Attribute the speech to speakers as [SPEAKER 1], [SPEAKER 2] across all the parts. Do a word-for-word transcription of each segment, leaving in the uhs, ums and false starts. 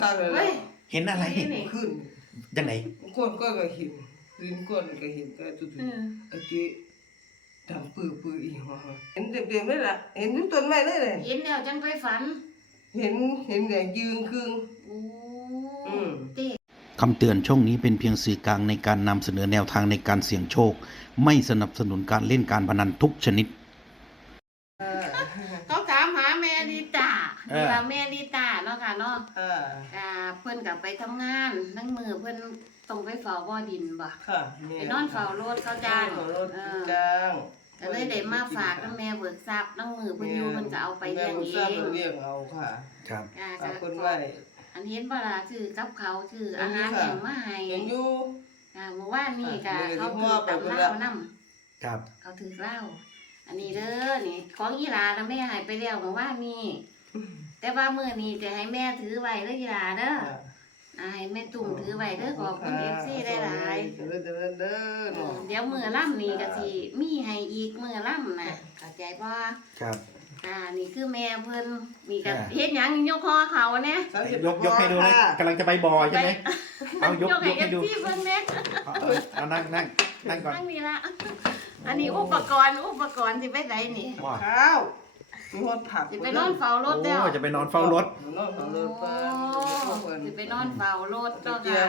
[SPEAKER 1] ตาเลย
[SPEAKER 2] เห็นอะไร
[SPEAKER 1] ขึ้น
[SPEAKER 2] ยังไง
[SPEAKER 1] ก้นก็ก็เห็นลิ้นก้นก็เห็นก็ตุ่ๆไอ้ที่ดำปื้อๆอีหัวเห็นเต็มๆเลยล่ะเห็นอยู่ต้นไม้เลยเลย
[SPEAKER 3] เห็นแล้วจังไปฝัน
[SPEAKER 1] เห็นเห็นแดงยืนครึ่ง
[SPEAKER 3] โอ้
[SPEAKER 2] ติคำเตือนช่องนี้เป็นเพียงสื่อกลางในการนำเสนอแนวทางในการเสี่ยงโชคไม่สนับสนุนการเล่นการพนันทุกชนิด
[SPEAKER 3] เขาถามหาแม่ลีตาเวลาแม่ลีตาเนาะค่ะเนาะอ่าเพิ่นกลับไปทำงานทั้งมือเพิ่นต้องไปเฝ้าบ่อดินบ่
[SPEAKER 1] ค่ะ
[SPEAKER 3] ไปนอนเฝ้ารถเขาจ้าง
[SPEAKER 1] เออจ้าง
[SPEAKER 3] ก็เลยได้มาฝากกับแม่เบิกทรัพย์ทั้งมือเพิ่นอยู่เพิ่นก็เอาไปเลี้ยงเอง
[SPEAKER 1] เลี้ยงเอาค่ะ
[SPEAKER 2] ครับ
[SPEAKER 3] อ่า
[SPEAKER 1] ขอบคุณไว้
[SPEAKER 3] อันเห็นบ่ล่ะชื่อกับเขาชื่ออาหารแห้งมาให้
[SPEAKER 1] เห็นอยู่
[SPEAKER 3] อ่าเมื่อวานนี้ก็เขาถือตำเหล้านำ
[SPEAKER 2] ครับ
[SPEAKER 3] เขาถือเหล้าอันนี้เด้อนี่ของอีหลาแล้วแม่ให้ไปแล้วเมื่อวานนี้แต่ว่ามื้อนี้จะให้แม่ถือไว้เด้ออีหลาเด้ออ่าให้แม่ตุ่มถือไว้เด้อขอบคุณ เอฟ ซี ได้หลายเดี๋ยวมื้อล่ำนี่ก็สิมีให้อีกมื้อล่ำน่ะเข้าใจบ่
[SPEAKER 2] ครับ
[SPEAKER 3] อ่านี่คือแม่เพิ่นนี่ก็เฮ็ดหยังยกคอเขาเนี่ย
[SPEAKER 2] ยกยกให้ดูเลยกำลังจะไปบ่อใช่ไหมเอายกยกให้ดู
[SPEAKER 3] เพิ่นเนี่ย
[SPEAKER 2] เอานั่งนั่งนั่งก่อน
[SPEAKER 3] นั่งนี่ละอันนี้อุปกรณ์อุปกรณ์ที่ไปไหนนี่
[SPEAKER 1] ข้าวมีหดผัก
[SPEAKER 3] จะไปนอนเฝ้ารถแล้ว
[SPEAKER 2] จะไปนอนเฝ้ารถ
[SPEAKER 1] นอนเฝ้ารถเ
[SPEAKER 3] พิ่นจะไปนอนเฝ้ารถก็ค่ะ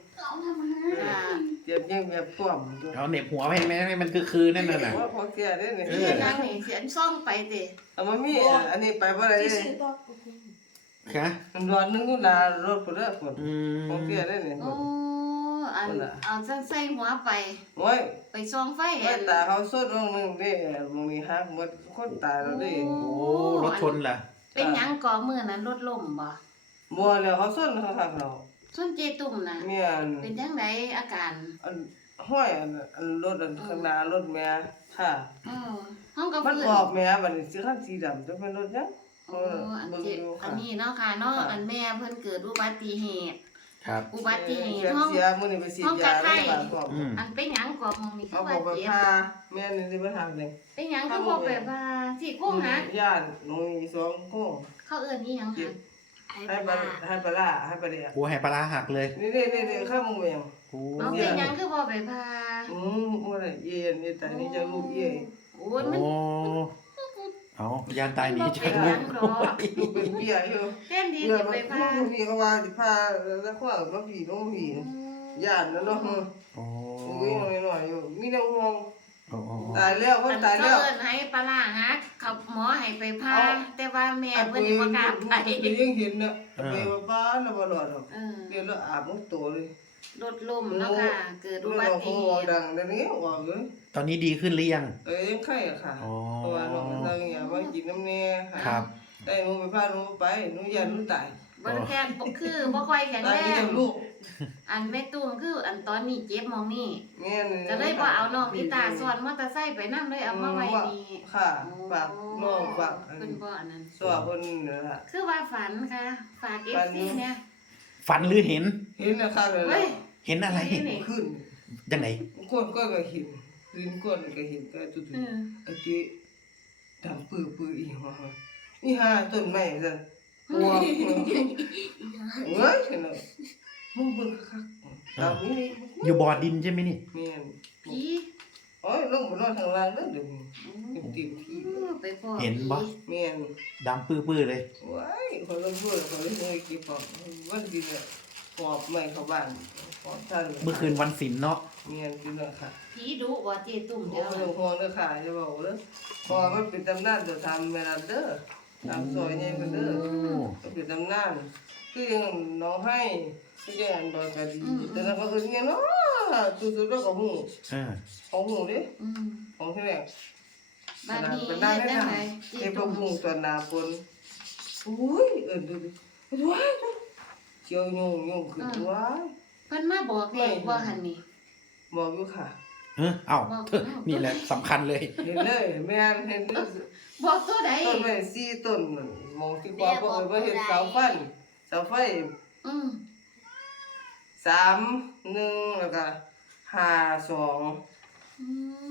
[SPEAKER 1] เจ็บยังแบบป้อม
[SPEAKER 2] เอาเหน็บหัวให้แม่ให้มันคือคือนั่นน่ะ
[SPEAKER 1] ว่าพอแก่ได้
[SPEAKER 3] นี่นั่งนี่เสียนซ่องไปสิ
[SPEAKER 1] เอามามีอันนี้ไปบ่ได้เลย
[SPEAKER 2] ค่ะ
[SPEAKER 1] มันร้อนนึงกูนารถพุ่นเด้อพุ่นพอแก่ได้นี่
[SPEAKER 3] โอ้อันเอาซั่นใส่หัวไป
[SPEAKER 1] โอ้ย
[SPEAKER 3] ไปซ่องไฟ
[SPEAKER 1] เห็นตาเขาสดลงนึงเด้มึงมีฮักหมดคนตายแล้วเด้
[SPEAKER 2] โอ้รถชนล่ะ
[SPEAKER 3] เป็นหยังก่อมื้อนั้นรถล้มบ่
[SPEAKER 1] บ่แล้วเขาสดเขาคักเรา
[SPEAKER 3] ส่วนเจตุ่มน่ะเป็นจังไดอาการ
[SPEAKER 1] อันห้อยอันอันรถอันข้างหน้ารถแม่ค่ะ
[SPEAKER 3] เออห้องก็
[SPEAKER 1] มันออกแม่บัดนี้สิคันสีดำจะเป็นรถยัง
[SPEAKER 3] เอออันเจ็บอันนี้เนาะค่ะเนาะอันแม่เพิ่นเกิดอุบัติเหตุ
[SPEAKER 2] ครับ
[SPEAKER 3] อุบัติเหตุห้อง
[SPEAKER 1] เสียมื้อนี้ไปฉีดยาโรงพยาบาลก่อน
[SPEAKER 3] อันเป็นหยังก่อห้องนี้คือ
[SPEAKER 1] ว่าเจ็บแม่นี่สิมาทำจัง
[SPEAKER 3] เป็นหยังคือบ่ไปว่าสิโค้งหา
[SPEAKER 1] ย่านหนูมีสองโค้ง
[SPEAKER 3] เขาเอิ้นอีหยังค่ะ
[SPEAKER 1] ให้ปลาให้ปลาให้ปลาเดีย
[SPEAKER 2] โอ้ให้ปลาหักเลย
[SPEAKER 1] นี่ๆๆข้าวมึงแมว
[SPEAKER 3] โอ้เป็นหยังคือบ่ไปพา
[SPEAKER 1] อืมบ่ได้เย็นนี่แต่นี่จะลูกเย่
[SPEAKER 3] โอ้มัน
[SPEAKER 2] เอายานตายหนีจากลูก
[SPEAKER 1] เป็นเบี้ยอยู่
[SPEAKER 3] แท้ดีสิไปพา
[SPEAKER 1] พี่เขาว่าสิพาแล้วข้าวมาผีน้องผีย่านแล้วเนาะ
[SPEAKER 2] โอ้
[SPEAKER 1] มีหน่อยๆอยู่มีแนวห่วงตายแล้วเพิ่นตายแล้ว
[SPEAKER 3] เอิ้นให้ปลาหักเขาหมอให้ไปพาแต่ว่าแม่เพิ่นบ่กล้าไป
[SPEAKER 1] ยังเห็นน่ะไปบ้านแล้วบ่รอดหรอกเดี๋ยวแล้วอาบน้ำตัวเลย
[SPEAKER 3] รถล้มเนาะค่ะเกิดอุบัติเหตุ
[SPEAKER 1] ดังเดี๋ยวนี้ออกเลย
[SPEAKER 2] ตอนนี้ดีขึ้นหรือยัง
[SPEAKER 1] เอ้ยไข้อ่ะค่ะเพราะว่าน้องทางอย่ามากินน้ำแน่ค่ะ
[SPEAKER 2] ครับ
[SPEAKER 1] ได้หนูไปพาหนูไปหนูยันหนูตาย
[SPEAKER 3] บ่แข็งบ่คือบ่ค่อยแข็งแรงอันแม่ตุ้มคืออันตอนนี้เจ็บมองนี่ก็เลยบ่เอาน้องพี่ตาซ้อนมอเตอร์ไซค์ไปนำเลยเอามาไว้นี่
[SPEAKER 1] ค่ะฝากน้องฝาก
[SPEAKER 3] เพิ่นบ่อันนั้น
[SPEAKER 1] สอบเพิ่นนั่นล่ะ
[SPEAKER 3] คือว่าฝันค่ะฝาก เอฟ ซี เนี่ย
[SPEAKER 2] ฝันหรือเห็น
[SPEAKER 1] เห็นนะค่ะเลย
[SPEAKER 2] เห็นอะไร
[SPEAKER 1] ขึ้น
[SPEAKER 2] ยังไง
[SPEAKER 1] ก้นก็ก็เห็นลิ้นก้นก็เห็นก็ตุ่ๆไอ้ที่ดำปื้อๆอีหัวนี่หาต้นไม้ซะหัวเฮ้ยเห็นแล้วมึงเบิ่งคักตามนี้
[SPEAKER 2] อยู่บ่อดินใช่ไหมนี่
[SPEAKER 1] แม่น
[SPEAKER 3] ผี
[SPEAKER 1] โอ้ยลงบ่นอนข้างล่างเด้อเดี๋ยวนี้ติดผี
[SPEAKER 3] ไปพ่อ
[SPEAKER 2] เห็นบ่
[SPEAKER 1] แม่น
[SPEAKER 2] ดำปื้อๆเลย
[SPEAKER 1] ว้ายคนลงมือคนเลยบ่เก็บของวันดินเนี่ยปอบไม้เข้าบ้านปอบท่าน
[SPEAKER 2] เมื่อคืนวันศีลเนาะ
[SPEAKER 1] แม่นคือเนาะค่ะ
[SPEAKER 3] ผีดุบ่เจตุ่ม
[SPEAKER 1] เด้อโอ้โหเด้อค่ะจะบอกเด้อพอมันเป็นตำนานจะทำแม่นเด้อทำซอยใหญ่กันเด้อมันเป็นตำนานคือยังน้องให้คือยังบ่ก็ดีแต่นั้นก็คือเนี่ยเนาะสุดๆแล้วก็ฮู้
[SPEAKER 2] เออ
[SPEAKER 1] ของฮู้เด้อืมของที่แรก
[SPEAKER 3] บ้านนี้เป็นได้จังได๋
[SPEAKER 1] เก็บบ่ฮู้ตอนหน้าฝนอุ้ยเอิ้นดูดิว้ายเจียวยุ่งยุ่งขึ้นว้าย
[SPEAKER 3] เพิ่นมาบอกเลขบ่หั่นนี่
[SPEAKER 1] บอกอยู่ค่ะ
[SPEAKER 2] เออเอ้านี่แหละสำคัญเลย
[SPEAKER 1] เห็นเลยแม่นเห็น
[SPEAKER 3] บอกตัวใด
[SPEAKER 1] ต้นไม้สี่ต้นมองที่ว่าบ่เอิ้นว่าเฮ็ดเสาไฟเสาไฟ
[SPEAKER 3] อืม
[SPEAKER 1] สาม หนึ่งแล้วก็ห้า สอง
[SPEAKER 3] อืม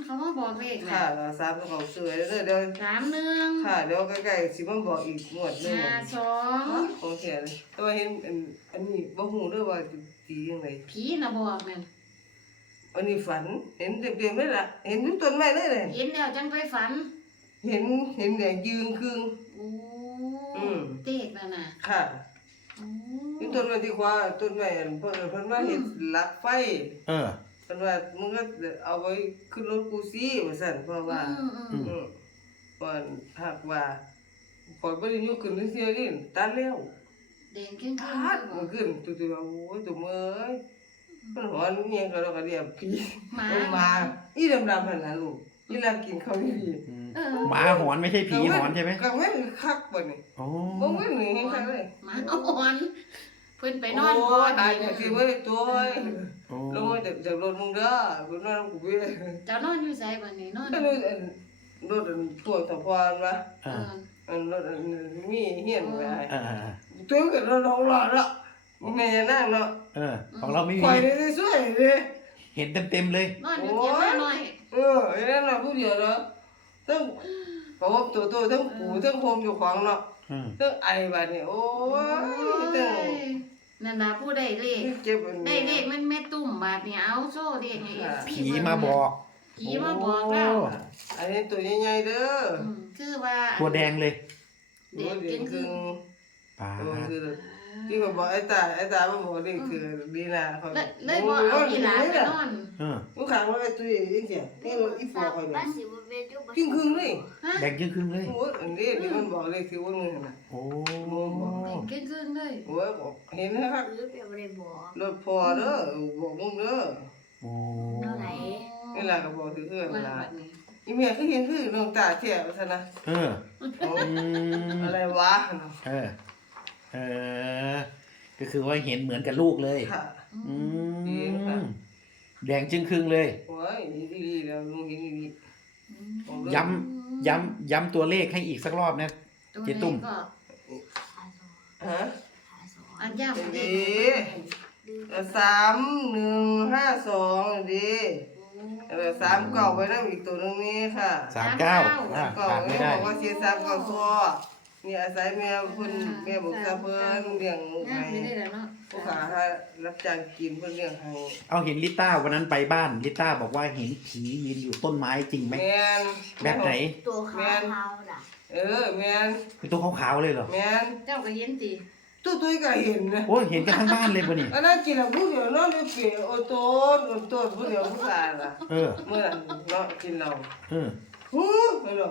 [SPEAKER 3] เขามาบอกเลข
[SPEAKER 1] ค่ะ
[SPEAKER 3] นะ
[SPEAKER 1] สามตัวเขาสวยเด้อเดี๋ยว
[SPEAKER 3] สามหนึ่ง
[SPEAKER 1] ค่ะเดี๋ยวใกล้ๆสิมาบอกอีกงวดหนึง
[SPEAKER 3] ห้าสอง
[SPEAKER 1] โอเคเลยแต่ว่าเห็นอันอันนี้บ่ฮู้เด้อว่าสิตีจังได
[SPEAKER 3] ผีน่ะบอกแม่น
[SPEAKER 1] อันนี้ฝันเห็นเต็มๆเลยล่ะเห็นอยู่ต้นไม้เลยเลย
[SPEAKER 3] เห็นแล้วจังไปฝัน
[SPEAKER 1] เห็นเห็นแดงยืนครึ่ง
[SPEAKER 3] โอ้
[SPEAKER 1] อืม
[SPEAKER 3] เตกแล้วน่ะ
[SPEAKER 1] ค่ะ
[SPEAKER 3] โอ้
[SPEAKER 1] อยู่ต้นไม้ที่ขวาต้นไม้อันเพิ่นเพิ่นว่าเห็นหลักไฟ
[SPEAKER 2] เออ
[SPEAKER 1] เพิ่นว่ามึงก็เอาไว้ขึ้นรถกูสิว่าซั่นเพราะว่า
[SPEAKER 3] อืมอืม
[SPEAKER 1] อืมว่าหากว่าข่อยบ่ได้อยู่ขึ้นเสียนี่ตัดแล้ว
[SPEAKER 3] แดงเข้มข้น
[SPEAKER 1] ตัด
[SPEAKER 3] เล
[SPEAKER 1] มัน
[SPEAKER 3] ย
[SPEAKER 1] ขึ้นตัวๆว่าโอ้ยตัวเมยมันหอนเมียก็เราก็เรียกผี
[SPEAKER 3] หมา
[SPEAKER 1] ลงมาอีดำๆนั่นน่ะลูกอีหลากินข้าวดี
[SPEAKER 3] เออ
[SPEAKER 2] หมาหอนไม่ใช่
[SPEAKER 1] ๆ
[SPEAKER 2] ผีหอนใช่ไหม
[SPEAKER 1] กลางวันคักบ่นี่
[SPEAKER 2] โอ้
[SPEAKER 1] บ่แม่นนี่เห็นคักเลย
[SPEAKER 3] หมาอ่อนเพิ่นไปนอน
[SPEAKER 1] โอ้
[SPEAKER 3] บ่อย
[SPEAKER 1] ตายจังสิเว้ยตัวเอ้ย
[SPEAKER 2] โอ้
[SPEAKER 1] ลงมาจากจากรถมึงเด้อกูนอนกูเว้ย
[SPEAKER 3] เจ้านอนอยู่ไสบัดนี้นอน
[SPEAKER 1] ก็เลยอันรถอันพวกตะพานวะ
[SPEAKER 2] เอ
[SPEAKER 3] เอ
[SPEAKER 2] อ
[SPEAKER 3] อ
[SPEAKER 1] อันรถอันมีเฮียนไว้ให้
[SPEAKER 2] เออเออ
[SPEAKER 1] ตัวก็รถของเราเนาะแม่อย่านั่งเนาะ
[SPEAKER 2] เออของเราไม่
[SPEAKER 1] ข่
[SPEAKER 2] มี
[SPEAKER 1] อยนี่สวยเด้
[SPEAKER 2] เห็นเต็มๆเลย
[SPEAKER 3] นอนอยู่เตียงน้อย
[SPEAKER 1] เออไอ้นั่นน่ะผู้เดียวเนาะทั้งเพราะว่าตัวโตทั้งปูทั้งโฮมอยู่ของเนาะ
[SPEAKER 2] อืม
[SPEAKER 1] ทั้งไอบัดนี้โอ้
[SPEAKER 3] โอ้
[SPEAKER 1] ยทั้ง
[SPEAKER 3] ยนั่นน่ะผู้ได้เลข
[SPEAKER 1] เจ็บอัน
[SPEAKER 3] ได้
[SPEAKER 1] นี้
[SPEAKER 3] เลขมันแม่ตุ่มบาดนี่เอาโซ่เลขให้ เอฟซี
[SPEAKER 2] ผีมาบอก
[SPEAKER 3] ผีมาบอกแล้ว
[SPEAKER 1] อันนี้ตัวใหญ่ๆเด้อ
[SPEAKER 3] อืมคือว่า
[SPEAKER 2] ตัวแดงเลย
[SPEAKER 3] เด็กกินคือ
[SPEAKER 2] ปลา
[SPEAKER 1] เออคือที่เขาบอกไอ้ตาไอ้ตามันบอกนี่คือดีนะเขา
[SPEAKER 3] เลยเลยบ่เอาอีหลานไปนอน
[SPEAKER 2] เออ
[SPEAKER 1] ลูกค้าว่าไอ้ตัวนี้เสียนี่เราอีฟอคอยเนี่ย
[SPEAKER 4] Bác
[SPEAKER 1] กิ้งคึงเลย
[SPEAKER 3] ฮะ
[SPEAKER 2] แดงครึ่งๆเลย
[SPEAKER 1] โอ้ยอันนี้ที่มันบอกเลยคือว่ามึงน่ะ
[SPEAKER 2] โอ้
[SPEAKER 3] เก่งขึ้นเลย
[SPEAKER 1] โอ้ยเห็นนะครับ
[SPEAKER 4] Ướp em đây bỏ
[SPEAKER 1] รถพอเด้อบอกมึงเด้อ
[SPEAKER 2] โอ้
[SPEAKER 4] Nó này
[SPEAKER 1] นี่ล่ะก็บอกถือเอื้อน
[SPEAKER 3] มา
[SPEAKER 1] ล่ะ
[SPEAKER 3] บัดนี้
[SPEAKER 1] อีเมียคือเห็นคือน้องตาแท้ว่าซั่นนะ
[SPEAKER 2] เออ
[SPEAKER 1] เอา
[SPEAKER 2] อืม
[SPEAKER 1] อะไรวะ
[SPEAKER 2] เออ เออ ก็คือว่าเห็นเหมือนกับลูกเลย
[SPEAKER 1] ค่ะ
[SPEAKER 2] อื
[SPEAKER 1] จริงค่ะ
[SPEAKER 2] มแดงจึงครึ่งเลย
[SPEAKER 1] โอ้ยดีๆแล้วลุงเห็นดีๆ
[SPEAKER 2] ย้ำ ย้ำ ย้ำตัวเลขให้อีกสักรอบนะ
[SPEAKER 3] ตัว
[SPEAKER 2] เจ๊ตุ้ม
[SPEAKER 3] ลขก็
[SPEAKER 1] ฮะ
[SPEAKER 3] อันย่ำเล
[SPEAKER 1] ดี
[SPEAKER 3] ข
[SPEAKER 1] สามหนึ่งห้าสองดีเออสามเก่าไว้นั่นอีกตัวนึงนี่ค่ะ
[SPEAKER 2] สามเก้าอ่ะ
[SPEAKER 1] เก่า
[SPEAKER 2] ขาดไม่
[SPEAKER 1] ไม่
[SPEAKER 2] ได้
[SPEAKER 1] บอกว่าเสียสามเก่าซัวนี่อาศัยแม่เพิ่นแม่บอกจะเพิ่นเลี้ยงลูก
[SPEAKER 3] งา
[SPEAKER 1] ให้
[SPEAKER 3] มไม่ได้แล้วเนาะ
[SPEAKER 1] ผู้ขาให้รับจ้างกินเพิ่นเลี้ยงให้
[SPEAKER 2] เอาเห็นลิต้าวันนั้นไปบ้านลิต้าบอกว่าเห็นผียืนอยู่ต้นไม้จริงไหม
[SPEAKER 1] แม่น
[SPEAKER 2] แบบไหน
[SPEAKER 4] Tua khao khao đã
[SPEAKER 1] เออแม่น
[SPEAKER 2] คือตัวขาวๆเลยเหรอ
[SPEAKER 1] แม่น
[SPEAKER 3] เจ้าก็เห็นติ
[SPEAKER 1] ตู้ตุ้ยก็เห็นนะ
[SPEAKER 2] โอ้ยเห็นกันทั้งบ้านเลยปะเนี่ย
[SPEAKER 1] อันนั้นกินแล้วผู้เดียวนอนอยู่เปียโอโตนโอโตนผู้เดียวผู้ชายล่ะ
[SPEAKER 2] เออ
[SPEAKER 1] เมื่อนั้นเนาะกินเรา
[SPEAKER 2] เออ
[SPEAKER 1] ฮู้ไม่หรอก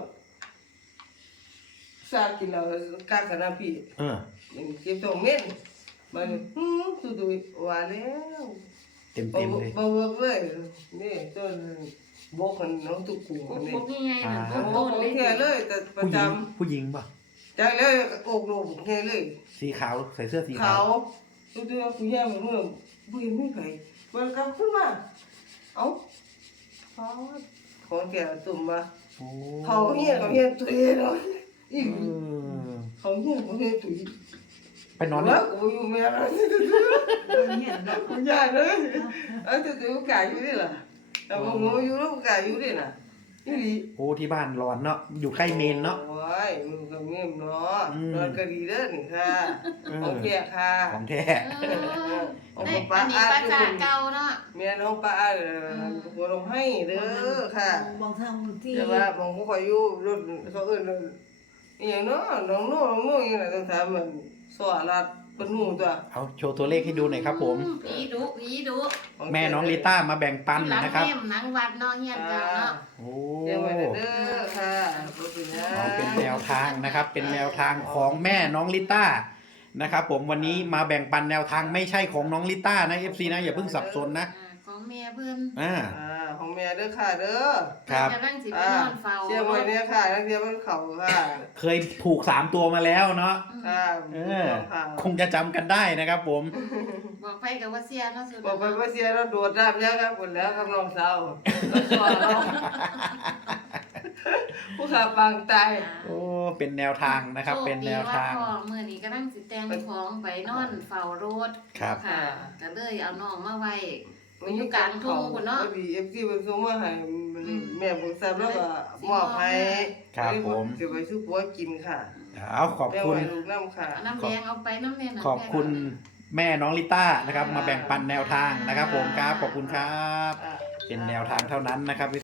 [SPEAKER 1] ซากินเรากากกันนะพี่
[SPEAKER 2] เออ
[SPEAKER 1] เก็บตรงเม็ดมันฮู้ตู้ตุ้ยว่าแล้ว
[SPEAKER 2] เต็มเต็มๆเลย
[SPEAKER 1] บ่เวิร์กเลยนี่ต้นบอกกันน้องตุกกู
[SPEAKER 3] พวก
[SPEAKER 1] นี่
[SPEAKER 3] พวกนี้ไงน่ะ
[SPEAKER 2] อ่า
[SPEAKER 3] ต้น
[SPEAKER 1] โอ้
[SPEAKER 3] ต้น
[SPEAKER 1] โห
[SPEAKER 3] เลย
[SPEAKER 1] แค่เลยแต่ประ
[SPEAKER 2] ผู้ห
[SPEAKER 1] จ
[SPEAKER 2] ญิงผู้หญิงป่ะ
[SPEAKER 1] ำจากแล้วโอกโลกแค่เลย
[SPEAKER 2] สีขาวใส่เสื้อสี
[SPEAKER 1] ขา
[SPEAKER 2] ขาว
[SPEAKER 1] วตัวเดียวผู้ใหญ่เหมือนเมื่อผู้หญิงไม่เคยมันกลับขึ้นมาเอ้าเขาของแกตุ่มมา
[SPEAKER 2] โอ้
[SPEAKER 1] เขาเฮียเขาเฮียตุยเนาะอี
[SPEAKER 2] เออ
[SPEAKER 1] เขาเฮียเขาเฮียตุย
[SPEAKER 2] ไปนอน
[SPEAKER 1] ว่ากูอยู่แม่แล้วกูใหญ่เลยเออตัวตัวกายอยู่นี่ล่ะแต่ว่างูอยู่แล้วกายอยู่นี่น่ะนี่ดิ
[SPEAKER 2] โอ้ที่บ้านร้อนเนาะอยู่ใกล้เมนเนาะ
[SPEAKER 1] โอ้ยมึงก็เงียบเนาะ
[SPEAKER 2] อืม
[SPEAKER 1] นอนก็ดีเด้อนี่ค่ะ
[SPEAKER 2] เออ
[SPEAKER 1] ของแกค่ะ
[SPEAKER 2] ของแท้
[SPEAKER 3] เออ
[SPEAKER 1] ของ
[SPEAKER 3] ได้
[SPEAKER 1] ป้า
[SPEAKER 3] อันนี้
[SPEAKER 1] อา
[SPEAKER 3] ภา
[SPEAKER 1] ดู
[SPEAKER 3] ษาเก่าเนาะ
[SPEAKER 1] เมียน้องป้าอาหัวลงให้เด้อค่ะ
[SPEAKER 4] Bằng thằng thì
[SPEAKER 1] แต่ว่าบางคนเขาอยู่รถเขาเอิ้นรถอหย่างเนาะน้องโน่น้องโน่อหยังน่ะต้องถามมันสวัสดิ์รัฐเพิ่นฮู้ตัว
[SPEAKER 2] เอาโชว์ตัวเลขให้ดูหน่อยครับผม
[SPEAKER 3] ผีดุผีดุ
[SPEAKER 2] แม่น้องลิต้ามาแบ่งปัน
[SPEAKER 3] หลัง
[SPEAKER 2] นะครับ
[SPEAKER 3] แม่มหนังวัดเนาะเฮียนเก่าเนาะ
[SPEAKER 2] โอ้
[SPEAKER 1] เดี๋ยวไว้เด้อค่ะบ่เป็นหยัง
[SPEAKER 2] เอาเป็นแนวทางนะครับ เป็นแนวทางของแม่น้องลิต้านะครับ ผมวันนี้มาแบ่งปันแนวทางไม่ใช่ของน้องลิต้านะ เอฟ ซี นะอย่าเพิ่งสับสนนะ
[SPEAKER 3] อ่าของแม่เพิ่น
[SPEAKER 2] อ่า
[SPEAKER 1] อ่าของแม่เด้อค่ะเด้อ
[SPEAKER 2] ครับ
[SPEAKER 3] เพิ่นกำลังสิไป
[SPEAKER 1] อ่าน
[SPEAKER 3] อนเฝ้า
[SPEAKER 1] เชียร์ไว้เนี่ยค่ะนักเรียนมันเข้าค่ะ
[SPEAKER 2] เคยถูกสามตัวมาแล้วเนาะ
[SPEAKER 1] ค่ะ
[SPEAKER 2] เออ
[SPEAKER 1] ค่ะ
[SPEAKER 2] คงจะจำกันได้นะครับผม
[SPEAKER 3] บอกไปกับว่าเสียเนาะสุด
[SPEAKER 1] บอกไปว่าเสียแล้วโดดน้ำยังครับหมดแล้วครับน้องสาวแล้วสอนเราผู้ขาปางตาย
[SPEAKER 2] โอ้เป็นแนวทางนะครับ เป็นแนวทาง
[SPEAKER 3] โชคดีว่าพ่อมื้อนี้กำลังสิแต่งของไปนอนเฝ้ารถ
[SPEAKER 2] ครับ
[SPEAKER 3] ค่ะก็เลยเอาน้องมาไว้มันอยู่กลางทุ่งพุ่นเนาะ
[SPEAKER 1] พอดี เอฟ ซี เพิ่นส่งมาให้มันนี่แม่ผมทราบแล้วก็มอบให้
[SPEAKER 2] ครับผม
[SPEAKER 1] เก็บไว้สู่ผัวกินค่ะ
[SPEAKER 2] เอาขอบคุณ
[SPEAKER 1] แบ่งไว้ลูกน้ำค่ะ
[SPEAKER 3] เอาน้ำแดงเอาไปน้ำเนี่ยนะ
[SPEAKER 2] ขอบคุณแม่น้องลิต้านะครับ มาแบ่งปันแนวทางนะครับผมครับขอบคุณครับ
[SPEAKER 1] อ่า
[SPEAKER 2] เป็นแนวทางเท่านั้นนะครับ